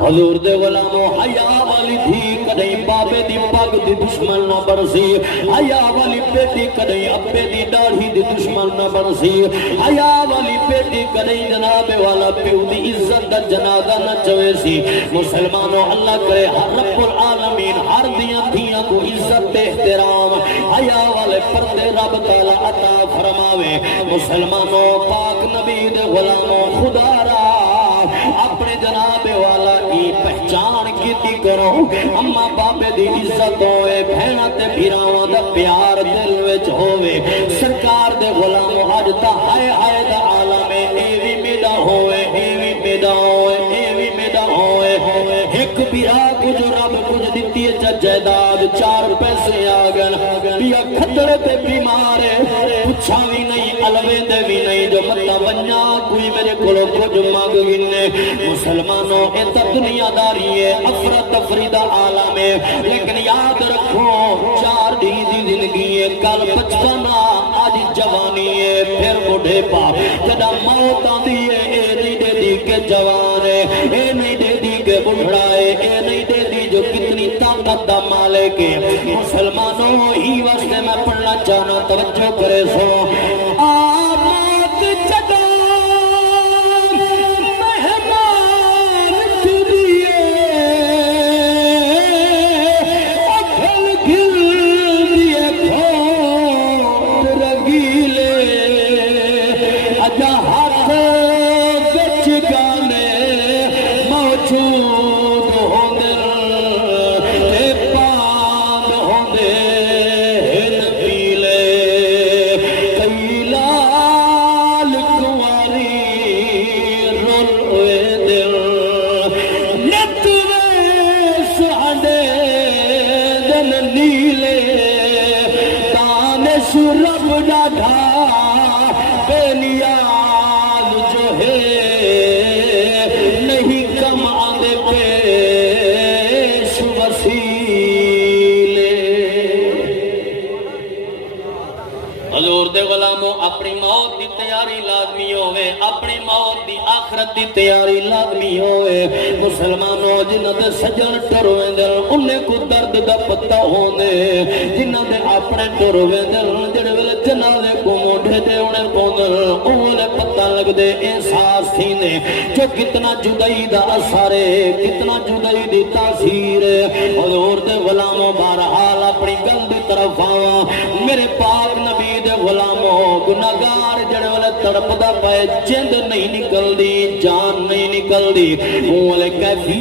حضور دے غلامو حیا والی تھی کدیں بابے دی پگ دی دشمن نہ برسی، حیا والی بیٹی کدیں ابے دی داڑھی دی دشمن نہ برسی، حیا والی بیٹی کدیں جناب والا پیو دی عزت دا جنازہ نہ چوے سی۔ مسلمانوں اللہ کرے ہر رب العالمین ہر دیاں تھیاں کو عزت تے احترام حیا والے پردے رب تعالی عطا فرماوے۔ مسلمانوں پاک نبی دے غلاموں خدا را اپنے جناب والا کی پہچان کیتی کرو، اما بابے دی عزت ہوئے، بہنہ تے بھیراواں دا پیار دل وچ ہوئے۔ سرکار دے غلاموں اج تا ہائے ہائے دا عالم ایوی میڈا ہوئے، ایوی میڈا ہوئے، ایوی میڈا ہوئے۔ ایک بھیرا کچھ رب کچھ دیتی ہے جائیداد، چار پیسے آگن پیا کھٹڑے تے بیمار ہے، پچھا بھی نہیں الوے دے بھی نہیں، جو متا بنیا کوئی میرے کلو کچھ مانگ گنے۔ مسلمانوں اے تا دنیا داری ہے، افرت تفرید عالم ہے، لیکن یاد رکھو چار دی زندگی ہے، کل 55 آج جوانی ہے، پھر بڑھے پا جدا موت آدھی ہے، اے نہیں دے دی کہ جوان ہے، اے نہیں دے دی کہ بڑھڑا ہے، اے نہیں دے دی جو کتنی طاقت دا مالک ہے۔ مسلمانوں ہی واسطے میں پڑھنا چاہنا، توجہ کرے سو آمات جدا مہمان تیریے اکھل گھر دیے کھوٹ رگیلے اجا ہاتھ بچ گانے موجود ہوندے تے پان ہوندے ہن پیلے کئی لال کنواری رول ہوئے دل نت ساڈے دن نیلے دانش رب ڈاڈھا بے نیاز جو ہے نہیں کم آدھے پیش وسیلے۔ حضور دے غلاموں اپنی موت دی تیاری لازمی ہوئے، اپنی موت دی آخرت دی تیاری لازمی ہوئے۔ مسلمانوں جنہ دے سجن ٹرویں دل انہیں کو درد دا پتہ ہونے، جنہ دے اپنے ٹرویں دل جڑے ویلے جنازے کو موڑے دے انہیں پوندل انہیں پتہ لگ دے احساس تھی نے جو کتنا جدائی دا اثر ہے، کتنا جدائی دی تاثیر ہے۔ حضور دے غلاموں بہرحال اپنی گل دی طرف آواں، میرے پاک نبی دے غلاموں گناہگار جڑے والے تڑپ دا پائے جند نہیں نکل دی، جان نہیں نکل دی، وہ والے کیفی